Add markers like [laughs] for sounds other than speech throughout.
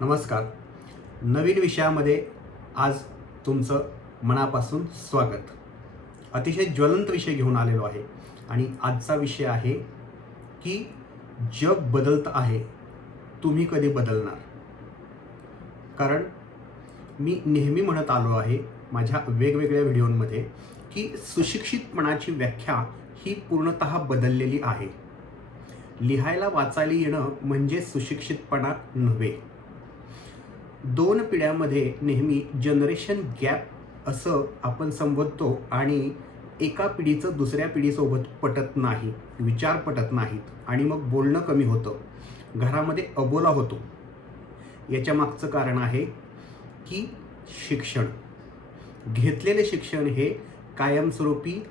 नमस्कार. नवीन विषयामध्ये आज तुमचं मनापासून स्वागत. अतिशय ज्वलंत विषय घेऊन आलेलो आहे आणि आजचा विषय आहे की जग बदलत आहे तुम्ही कधी बदलणार? कारण मी नेहमी म्हणत आलो आहे माझ्या वेगवेगळ्या व्हिडिओंमध्ये की सुशिक्षितपणाची व्याख्या ही पूर्णतः बदललेली आहे. लिहायला वाचायला येणं म्हणजे सुशिक्षितपणा नव्हे. दोन पिढ्यामध्ये नेहमी जनरेशन गॅप असं आपण संबोधतो आणि एका पिढीचं दुसऱ्या पिढीसोबत पटत नाही विचार पटत नाहीत आणि मग बोलणं कमी होतं. घरामध्ये अबोला होतो. याच्या मागचं कारण आहे की शिक्षण. घेतलेले शिक्षण हे कायमस्वरूपी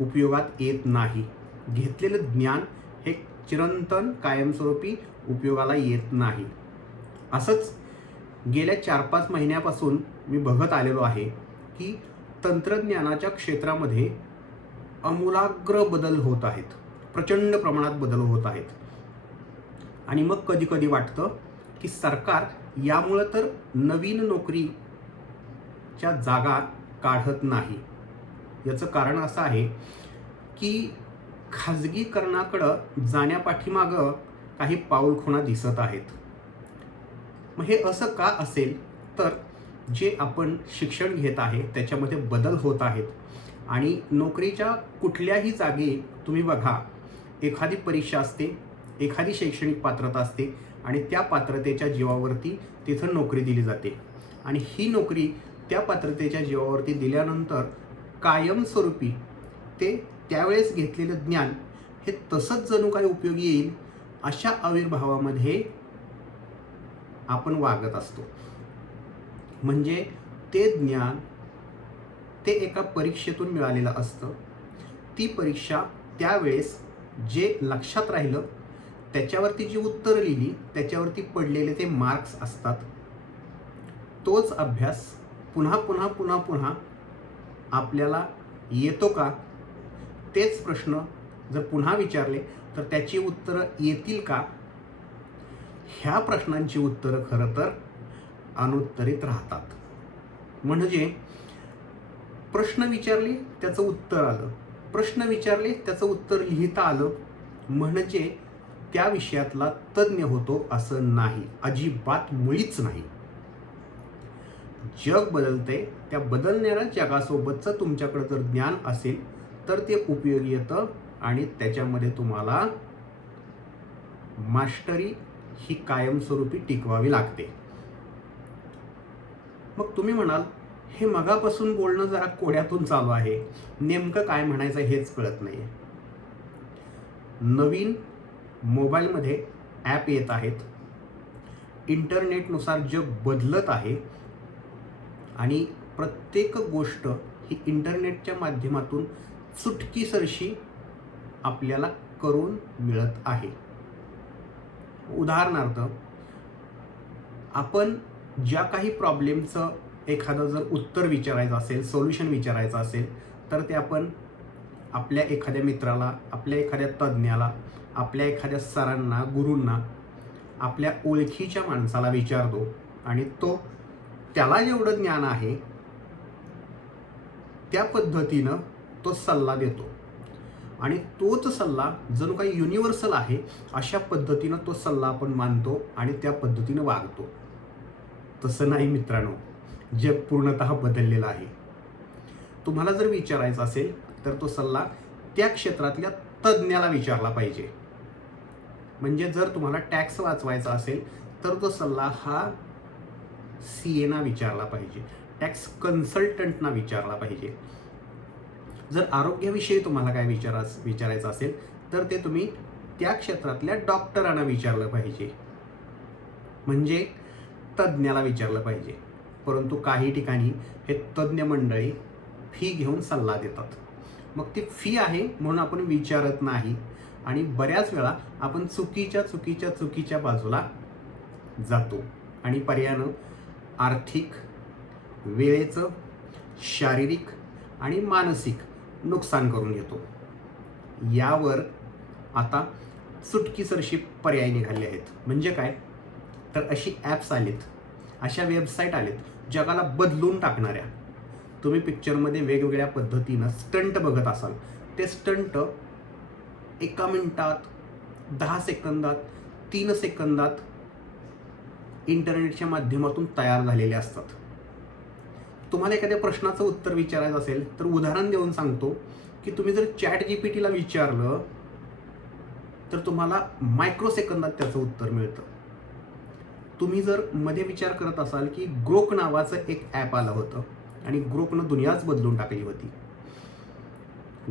उपयोगात येत नाही. घेतलेलं ज्ञान हे चिरंतन कायमस्वरूपी उपयोगाला येत नाही. असंच गेल्या चार पाच महिन्यापासून मी बघत आलेलो आहे की तंत्रज्ञानाच्या क्षेत्रामध्ये अमूलाग्र बदल होत आहेत. प्रचंड प्रमाणात बदल होत आहेत. आणि मग कधी कधी वाटतं की सरकार यामुळं तर नवीन नोकरीच्या जागा काढत नाही. याचं कारण असं आहे की खाजगीकरणाकडं जाण्यापाठीमागं काही पाऊलखुणा दिसत आहेत. मग हे असं का असेल? तर जे आपण शिक्षण घेत आहे त्याच्यामध्ये बदल होत आहेत. आणि नोकरीच्या कुठल्याही जागी तुम्ही बघा एखादी परीक्षा असते एखादी शैक्षणिक पात्रता असते आणि त्या पात्रतेच्या जीवावरती तिथं नोकरी दिली जाते. आणि ही नोकरी त्या पात्रतेच्या जीवावरती दिल्यानंतर कायमस्वरूपी ते त्यावेळेस घेतलेलं ज्ञान हे तसंच जणू काय उपयोगी येईल अशा आविर्भावामध्ये आपण वागत असतो. म्हणजे ते ज्ञान ते एका परीक्षेतून मिळालेलं असतं. ती परीक्षा त्यावेळेस जे लक्षात राहिलं त्याच्यावरती जी उत्तरं लिहिली त्याच्यावरती पडलेले ते मार्क्स असतात. तोच अभ्यास पुन्हा पुन्हा पुन्हा पुन्हा आपल्याला येतो का? तेच प्रश्न जर पुन्हा विचारले तर त्याची उत्तरं येतील का? ह्या प्रश्नांची उत्तरं खरं तर अनुत्तरित राहतात. म्हणजे प्रश्न विचारले त्याचं उत्तर आलं. प्रश्न विचारले त्याचं उत्तर लिहिता आलं. म्हणजे त्या विषयातला तज्ज्ञ होतो असं नाही. अजिबात मुळीच नाही. जग बदलते त्या बदलणाऱ्या जगासोबतचं तुमच्याकडे जर ज्ञान असेल तर ते उपयोगी येतं आणि त्याच्यामध्ये तुम्हाला मास्टरी ही कायमस्वरूपी टिकवावी लागते. मग तुम्ही म्हणाल हे मगापासून बोलणं जरा कोड्यातून चालू आहे. नेमकं काय म्हणायचं हेच कळत नाही नवीन मोबाईलमध्ये ॲप येत आहेत. इंटरनेटनुसार जग बदलत आहे. आणि प्रत्येक गोष्ट ही इंटरनेटच्या माध्यमातून चुटकीसरशी आपल्याला करून मिळत आहे. उदाहरणार्थ आपण ज्या काही प्रॉब्लेमचं एखादं जर उत्तर विचारायचं असेल सोल्युशन विचारायचं असेल तर ते आपण आपल्या एखाद्या मित्राला आपल्या एखाद्या तज्ज्ञाला आपल्या एखाद्या सरांना गुरूंना आपल्या ओळखीच्या माणसाला विचारतो आणि तो त्याला जेवढं ज्ञान आहे त्या पद्धतीनं तो सल्ला देतो. आणि तोच सल्ला जणू काही युनिव्हर्सल आहे अशा पद्धतीनं तो सल्ला आपण मानतो आणि त्या पद्धतीनं वागतो. तसं नाही मित्रांनो. जग पूर्णतः बदललेलं आहे. तुम्हाला जर विचारायचं असेल तर तो सल्ला त्या क्षेत्रातल्या तज्ज्ञाला विचारला पाहिजे. म्हणजे जर तुम्हाला टॅक्स वाचवायचा असेल तर तो सल्ला हा सी एना विचारला पाहिजे. टॅक्स कन्सल्टंटना विचारला पाहिजे. जर आरोग्याविषयी तुम्हाला काय विचारा विचारायचं असेल तर ते तुम्ही त्या क्षेत्रातल्या डॉक्टरांना विचारलं पाहिजे. म्हणजे तज्ज्ञाला विचारलं पाहिजे. परंतु काही ठिकाणी हे तज्ज्ञ मंडळी फी घेऊन सल्ला देतात. मग ती फी आहे म्हणून आपण विचारत नाही. आणि बऱ्याच वेळा आपण चुकीच्या चुकीच्या चुकीच्या बाजूला जातो. आणि पर्यायानं आर्थिक वेळेचं शारीरिक आणि मानसिक नुकसान करून घेतो. यावर आता चुटकीसरशी पर्याय निघाले आहेत. म्हणजे काय? तर अशी ॲप्स आलेत अशा वेबसाईट आलेत जगाला बदलून टाकणाऱ्या. तुम्ही पिक्चरमध्ये वेगवेगळ्या पद्धतीनं स्टंट बघत असाल. ते स्टंट एका मिनटात दहा सेकंदात तीन सेकंदात इंटरनेटच्या माध्यमातून तयार झालेले असतात. तुम्हाला एखाद्या प्रश्नाचं उत्तर विचारायचं असेल तर उदाहरण देऊन सांगतो की तुम्ही जर चॅट जी पी टीला विचारलं तर तुम्हाला मायक्रो सेकंदात त्याचं उत्तर मिळतं. तुम्ही जर मध्ये विचार करत असाल की ग्रोक नावाचं एक ॲप आलं होतं आणि ग्रोकनं दुनियाच बदलून टाकली होती.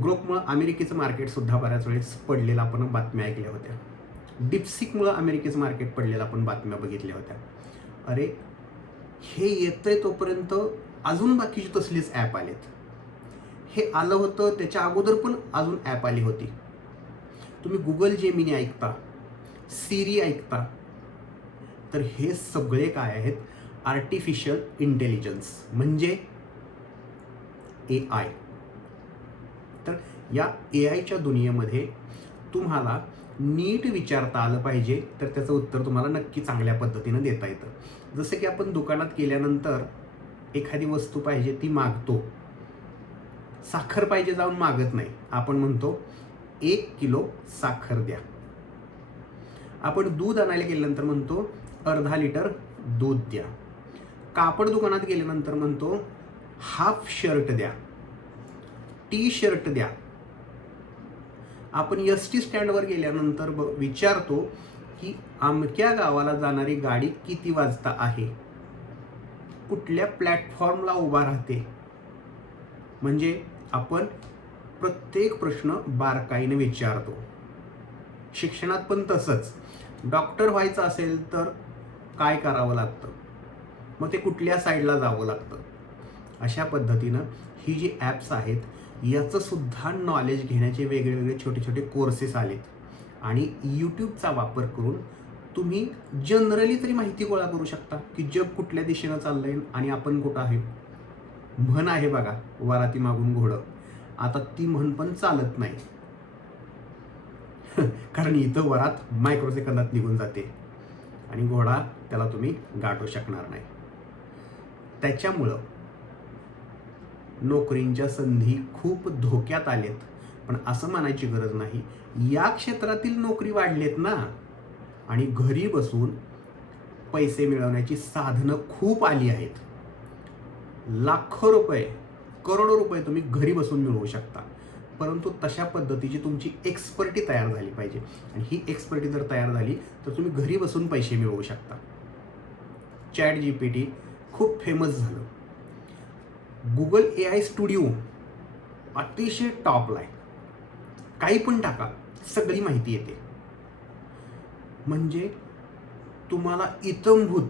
ग्रोकमुळं अमेरिकेचं मार्केटसुद्धा बऱ्याच वेळेस पडलेलं आपण बातम्या ऐकल्या होत्या. डिप्सिकमुळं अमेरिकेचं मार्केट पडलेलं आपण बातम्या बघितल्या होत्या. अरे हे येतंय तोपर्यंत अजून बाकीचे तसलीच ॲप आलेत. हे आलं होतं त्याच्या अगोदर पण अजून ॲप आली होती. तुम्ही गुगल जेमिनी ऐकता सिरी ऐकता तर हे सगळे काय आहेत? आर्टिफिशियल इंटेलिजन्स म्हणजे ए आय तर या ए आयच्या दुनियेमध्ये तुम्हाला नीट विचारता आलं पाहिजे तर त्याचं उत्तर तुम्हाला नक्की चांगल्या पद्धतीनं देता येतं. जसं की आपण दुकानात गेल्यानंतर एखादी वस्तू पाहिजे ती मागतो. साखर पाहिजे जाऊन मागत नाही. आपण म्हणतो एक किलो साखर द्या. आपण दूध आणायला गेल्यानंतर म्हणतो अर्धा लिटर दूध द्या. कापड दुकानात गेल्यानंतर म्हणतो हाफ शर्ट द्या. टी शर्ट द्या. आपण एस टी स्टँडवर गेल्यानंतर ब विचारतो की अमक्या गावाला जाणारी गाडी किती वाजता आहे? कुठल्या प्लॅटफॉर्मला उभा राहते? म्हणजे आपण प्रत्येक प्रश्न बारकाईने विचारतो. शिक्षणात पण तसंच. डॉक्टर व्हायचं असेल तर काय करावं लागतं? मग ते कुठल्या साईडला जावं लागतं? अशा पद्धतीनं ही जी ॲप्स आहेत याचं सुद्धा नॉलेज घेण्याचे वेगळे वेगळे छोटे छोटे कोर्सेस आलेत. आणि यूट्यूबचा वापर करून तुम्ही जनरली तरी माहिती गोळा करू शकता की जग कुठल्या दिशेनं चाललंय आणि आपण कुठं आहे. म्हण आहे बघा वराती मागून घोडं. आता ती म्हण पण चालत नाही. [laughs] कारण इथं वरात मायक्रोसेकंदात निघून जाते. आणि घोडा त्याला तुम्ही गाठू शकणार नाही. त्याच्यामुळं नोकरींच्या संधी खूप धोक्यात आलेत. पण असं मानायची गरज नाही. या क्षेत्रातील नोकरी वाढलेत ना आणि घरी बसून पैसे मिळवण्याची साधनं खूप आली आहेत. लाखो रुपये करोडो रुपये तुम्ही घरी बसून मिळवू शकता. परंतु तशा पद्धतीची तुमची एक्सपर्टी तयार झाली पाहिजे. आणि ही एक्सपर्टी जर तयार झाली तर तुम्ही घरी बसून पैसे मिळवू शकता. चॅट जी पी टी खूप फेमस झालं. गुगल ए आय स्टुडिओ अतिशय टॉपला आहे. काही पण टाका सगळी माहिती येते. म्हणजे तुम्हाला इतंभूत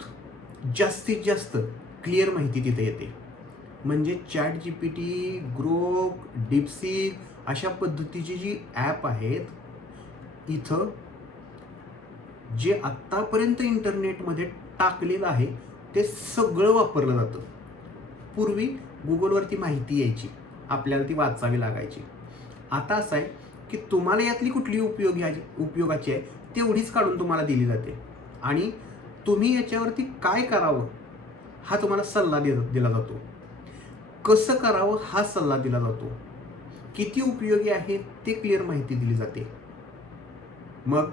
जास्तीत जास्त क्लिअर माहिती तिथे येते. म्हणजे chat G P T Grok DeepSeek अशा पद्धतीची जी ॲप आहेत इथं जे आत्तापर्यंत इंटरनेटमध्ये टाकलेलं आहे ते सगळं वापरलं जातं. पूर्वी गुगलवरती माहिती यायची आपल्याला ती वाचावी लागायची. आता असं आहे की तुम्हाला यातली कुठली उपयोगी आहे उपयोगाची आहे? तेवढीच काढून तुम्हाला दिली जाते. आणि तुम्ही याच्यावरती काय करावं हा तुम्हाला सल्ला दि दिला जातो. कसं करावं हा सल्ला दिला जातो. किती उपयोगी आहे ते क्लिअर माहिती दिली जाते. मग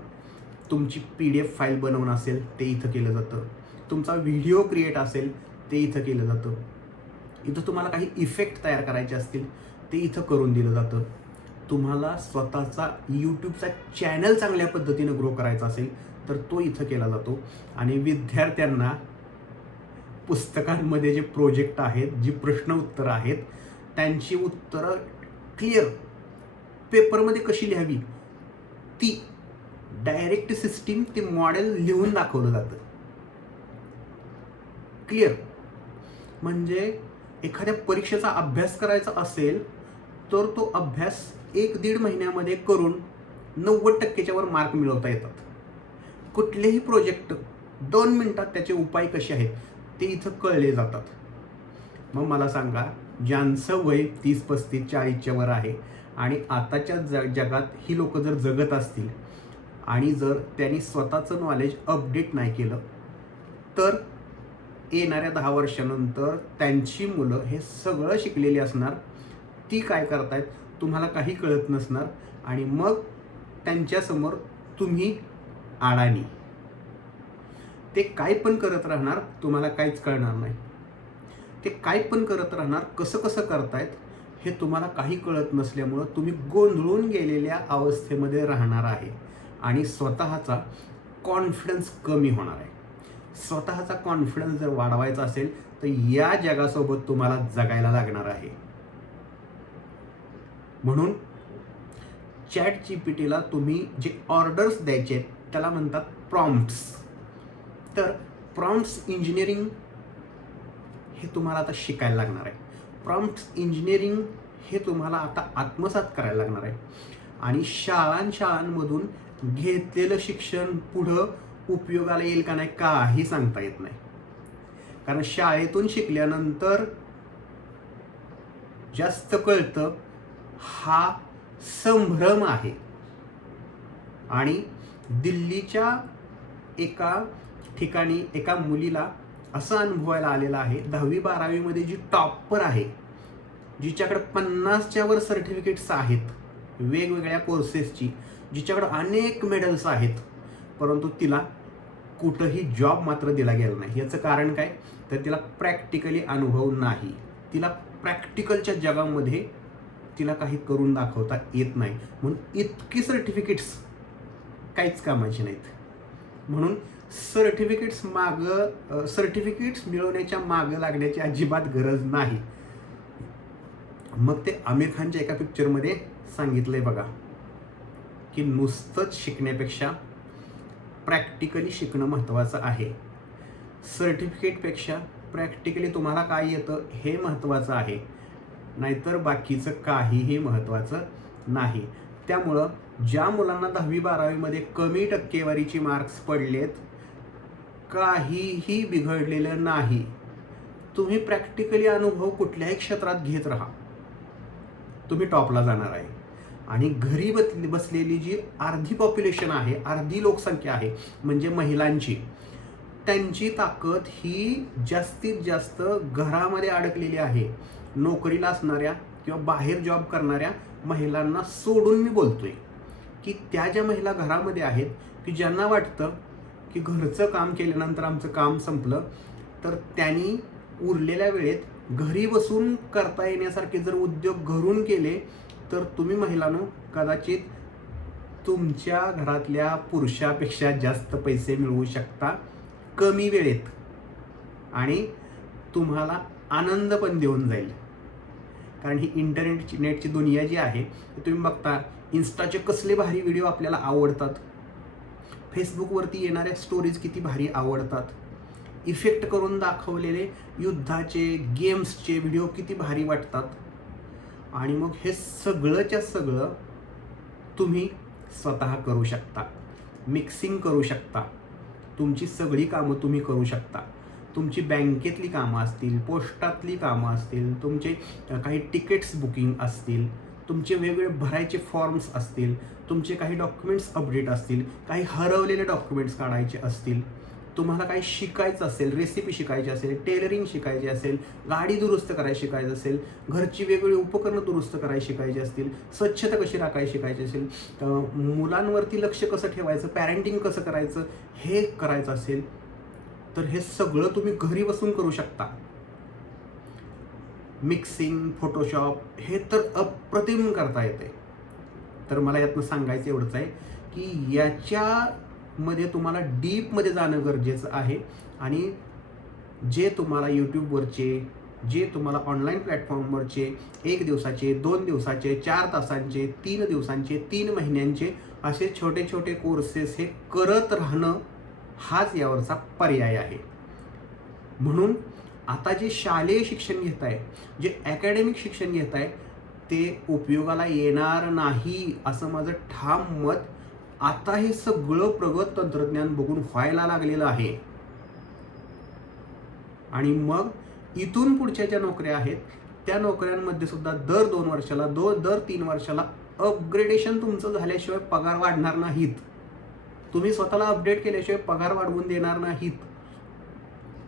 तुमची पी डी एफ फाईल बनवणं असेल ते इथं केलं जातं. तुमचा व्हिडिओ क्रिएट असेल ते इथं केलं जातं. इथं तुम्हाला काही इफेक्ट तयार करायचे असतील ते इथं करून दिलं जातं. तुम्हाला स्वतःचा यूट्यूबचा चॅनल चांगल्या पद्धतीनं ग्रो करायचा असेल तर तो इथं केला जातो. आणि विद्यार्थ्यांना पुस्तकांमध्ये जे प्रोजेक्ट आहेत जी प्रश्न उत्तरं आहेत त्यांची उत्तरं क्लिअर. पेपरमध्ये कशी लिहावी? ती डायरेक्ट सिस्टीम ते मॉडेल लिहून दाखवलं जातं. क्लिअर. म्हणजे एखाद्या परीक्षेचा अभ्यास करायचा असेल तर तो अभ्यास एक दीड महिन्यामध्ये करून नव्वद टक्केच्या वर मार्क मिळवता येतात. कुठलेही प्रोजेक्ट दोन मिनटात त्याचे उपाय कसे आहेत ते इथं कळले जातात. मग मला सांगा ज्यांचं वय तीस पस्तीस चाळीसच्या वर आहे आणि आताच्या ज जगात ही लोक जर जगत असतील आणि जर त्यांनी स्वतःचं नॉलेज अपडेट नाही केलं तर येणाऱ्या दहा वर्षानंतर त्यांची मुलं हे सगळं शिकलेली असणार ती काय करतायत? तुम्हाला काही कळत नसणार आणि मग त्यांच्यासमोर तुम्ही अडाणी ते काय पण करत राहणार तुम्हाला काहीच कळणार नाही. ते काय पण करत राहणार कसं कसं करतायत हे तुम्हाला काही कळत नसल्यामुळं तुम्ही गोंधळून गेलेल्या अवस्थेमध्ये राहणार आहे आणि स्वतःचा कॉन्फिडन्स कमी होणार आहे. स्वतःचा कॉन्फिडन्स जर वाढवायचा असेल तर या जगासोबत तुम्हाला जगायला लागणार आहे. म्हणून चॅट जी पी टीला तुम्ही जे ऑर्डर्स द्यायचे आहेत त्याला म्हणतात प्रॉम्प्ट्स तर प्रॉम्प्ट्स इंजिनिअरिंग हे तुम्हाला आता शिकायला लागणार आहे. प्रॉम्प्ट्स इंजिनिअरिंग हे तुम्हाला आता आत्मसात करायला लागणार आहे. आणि शाळां शाळांमधून घेतलेलं शिक्षण पुढं उपयोगाला येईल का नाही काही सांगता येत नाही. कारण शाळेतून शिकल्यानंतर जास्त कळतं हा संभ्रम आहे. आणि दिल्लीच्या एका ठिकाणी एका मुलीला असं अनुभवायला आलेलं आहे दहावी बारावीमध्ये जी टॉपर आहे जिच्याकडे पन्नासच्या वर सर्टिफिकेट्स आहेत वेगवेगळ्या कोर्सेसची जिच्याकडे अनेक मेडल्स आहेत परंतु तिला कुठंही जॉब मात्र दिला गेला नाही. याचं कारण काय? तर तिला प्रॅक्टिकली अनुभव नाही. तिला प्रॅक्टिकलच्या जगामध्ये तिला काही करून दाखवता येत नाही. म्हणून इतकी सर्टिफिकेट्स काहीच कामाची नाहीत. म्हणून सर्टिफिकेट्स मागं सर्टिफिकेट्स मिळवण्याच्या मागं लागण्याची अजिबात गरज नाही. मग ते आमिर खानच्या एका पिक्चरमध्ये सांगितलंय बघा की नुसतंच शिकण्यापेक्षा प्रॅक्टिकली शिकणं महत्त्वाचं आहे. सर्टिफिकेटपेक्षा प्रॅक्टिकली तुम्हाला काय येतं हे महत्त्वाचं आहे. नाहीतर बाकीचं काहीही महत्त्वाचं नाही. त्यामुळं ज्या मुलांना दहावी बारावीमध्ये कमी टक्केवारीची मार्क्स पडलेत काहीही बिघडलेलं नाही. तुम्ही प्रॅक्टिकली अनुभव कुठल्याही क्षेत्रात घेत राहा. तुम्ही टॉपला जाणार आहे. आणि घरी बसली बसलेली जी अर्धी पॉप्युलेशन आहे अर्धी लोकसंख्या आहे म्हणजे महिलांची त्यांची ताकद ही जास्तीत जास्त घरामध्ये अडकलेली आहे. नोकरीला असणाऱ्या किंवा बाहेर जॉब करणाऱ्या महिलांना सोडून मी बोलतोय. की त्या ज्या महिला घरामध्ये आहेत की ज्यांना वाटतं की घरचं काम केल्यानंतर आमचं काम संपलं तर त्यांनी उरलेल्या वेळेत घरी बसून करता येण्यासारखे जर उद्योग घरून केले तर तुम्ही महिलांनो कदाचित तुमच्या घरातल्या पुरुषापेक्षा जास्त पैसे मिळवू शकता कमी वेळेत. आणि तुम्हाला आनंद पण देऊन जाईल. कारण ही इंटरनेटची नेटची दुनिया जी आहे ती तुम्ही बघता इन्स्टाचे कसले भारी व्हिडिओ आपल्याला आवडतात? फेसबुकवरती येणाऱ्या स्टोरीज किती भारी आवडतात? इफेक्ट करून दाखवलेले युद्धाचे गेम्सचे व्हिडिओ किती भारी वाटतात? आणि मग हे सगळंच्या सगळं तुम्ही स्वतः करू शकता. मिक्सिंग करू शकता. तुमची सगळी कामं तुम्ही करू शकता. तुमची बँकेतली कामं असतील पोस्टातली कामं असतील तुमचे काही तिकीट्स बुकिंग असतील तुमचे वेगवेगळे भरायचे फॉर्म्स असतील तुमचे काही डॉक्युमेंट्स अपडेट असतील काही हरवलेले डॉक्युमेंट्स काढायचे असतील तुम्हाला काही शिकायचं असेल रेसिपी शिकायची असेल टेलरिंग शिकायची असेल गाडी दुरुस्त करायला शिकायचं असेल घरची वेगवेगळी उपकरणं दुरुस्त करायला शिकायची असतील स्वच्छता कशी राखायला शिकायची असेल मुलांवरती लक्ष कसं ठेवायचं पॅरेंटिंग कसं करायचं हे करायचं असेल तर हे सगळं तुम्ही घरी बसून करू शकता. मिक्सिंग फोटोशॉप हे तर अप्रतिम करता येते. तर मला यातनं सांगायचं एवढंच आहे की याच्यामध्ये तुम्हाला डीपमध्ये जाणं गरजेचं आहे आणि जे तुम्हाला यूट्यूबवरचे जे तुम्हाला ऑनलाईन प्लॅटफॉर्मवरचे एक दिवसाचे दोन दिवसाचे चार तासांचे तीन दिवसांचे तीन महिन्यांचे असे छोटे छोटे कोर्सेस हे करत राहणं हाच यावरचा पर्याय आहे. म्हणून आता जे शालेय शिक्षण घेत आहे जे अकॅडमिक शिक्षण घेत आहे ते उपयोगाला येणार नाही असं माझं ठाम मत आता हे सगळं प्रगत तंत्रज्ञान बघून व्हायला लागलेलं आहे. आणि मग इथून पुढच्या ज्या नोकऱ्या आहेत त्या नोकऱ्यांमध्ये सुद्धा दर दोन वर्षाला दो दर तीन वर्षाला अपग्रेडेशन तुमचं झाल्याशिवाय पगार वाढणार नाहीत. तुम्ही स्वतःला अपडेट केल्याशिवाय पगार वाढवून देणार नाहीत.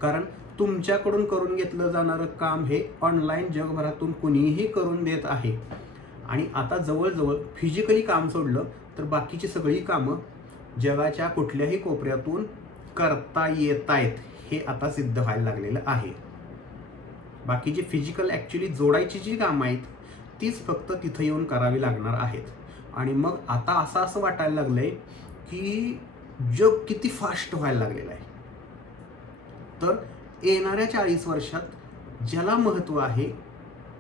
कारण तुमच्याकडून करून घेतलं जाणारं काम हे ऑनलाईन जगभरातून कुणीही करून देत आहे. आणि आता जवळजवळ फिजिकली काम सोडलं तर बाकीची सगळी कामं जगाच्या कुठल्याही कोपऱ्यातून करता येत आहेत हे आता सिद्ध व्हायला लागलेलं आहे. बाकीची फिजिकल ॲक्च्युली जोडायची जी कामं आहेत तीच फक्त तिथं येऊन करावी लागणार आहेत. आणि मग आता असं असं वाटायला लागलं आहे की जग किती फास्ट व्हायला लागलेलं आहे. तर येणाऱ्या चाळीस वर्षात ज्याला महत्त्व आहे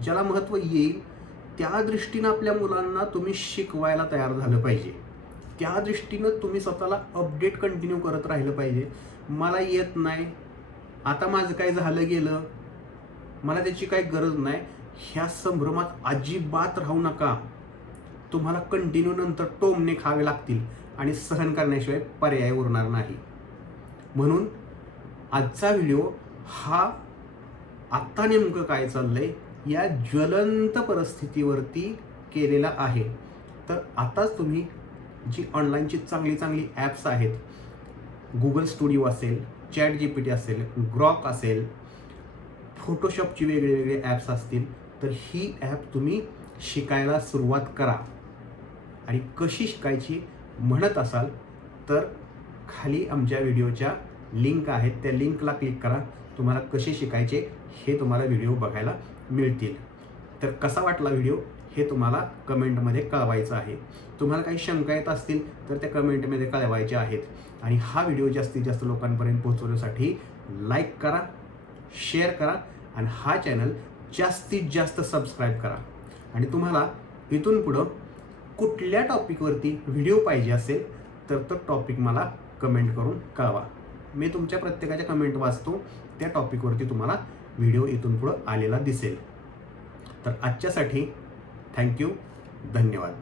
ज्याला महत्त्व येईल त्या दृष्टीनं आपल्या मुलांना तुम्ही शिकवायला तयार झालं पाहिजे. त्या दृष्टीनं तुम्ही स्वतःला अपडेट कंटिन्यू करत राहिलं पाहिजे. मला येत नाही आता माझं काय झालं गेलं मला त्याची काही गरज नाही ह्या संभ्रमात अजिबात राहू नका. तुम्हाला कंटिन्यू नंतर टोमणे खावे लागतील. आणि सहन करण्याशिवाय पर्याय उरणार नाही. म्हणून आजचा व्हिडिओ हा आत्ता नेमकं काय चाललंय या ज्वलंत परिस्थितीवरती केलेला आहे. तर आताच तुम्ही जी ऑनलाईनची चांगली चांगली ॲप्स आहेत गुगल स्टुडिओ असेल चॅट जी पी टी असेल ग्रॉक असेल फोटोशॉपची वेगळे वेगळे ॲप्स असतील तर ही ॲप तुम्ही शिकायला सुरुवात करा. आणि कशी शिकायची? म्हणत असाल तर खाली आमच्या व्हिडिओच्या लिंक आहेत. त्या लिंकला क्लिक करा. तुम्हाला कसे शिकायचे हे तुम्हाला व्हिडिओ बघायला मिळतील. तर कसा वाटला व्हिडिओ हे तुम्हाला कमेंटमध्ये कळवायचं आहे. तुम्हाला काही शंका येत असतील तर त्या कमेंटमध्ये कळवायच्या आहेत. आणि हा व्हिडिओ जास्तीत जास्त लोकांपर्यंत पोहोचवण्यासाठी लाईक करा शेअर करा आणि हा चॅनल जास्तीत जास्त सबस्क्राईब करा. आणि तुम्हाला इथून पुढं कुठल्या टॉपिकवरती व्हिडिओ पाहिजे असेल तर तो टॉपिक मला कमेंट करून कळवा. मी तुमच्या प्रत्येकाच्या कमेंट वाचतो त्या टॉपिकवरती तुम्हाला व्हिडिओ इथून पुढं आलेला दिसेल. तर आजच्यासाठी थँक्यू धन्यवाद.